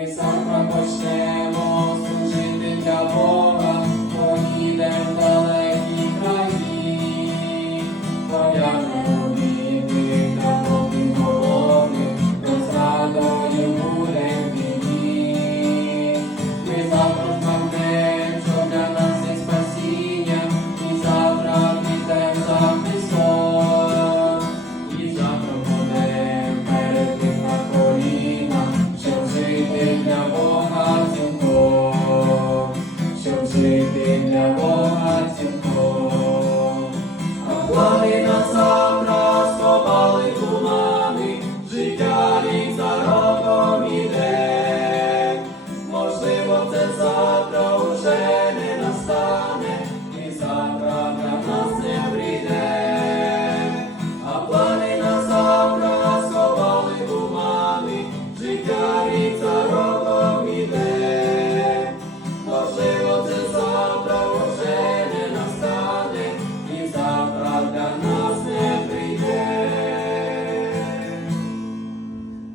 ми сам нам почнемо служити для Бога.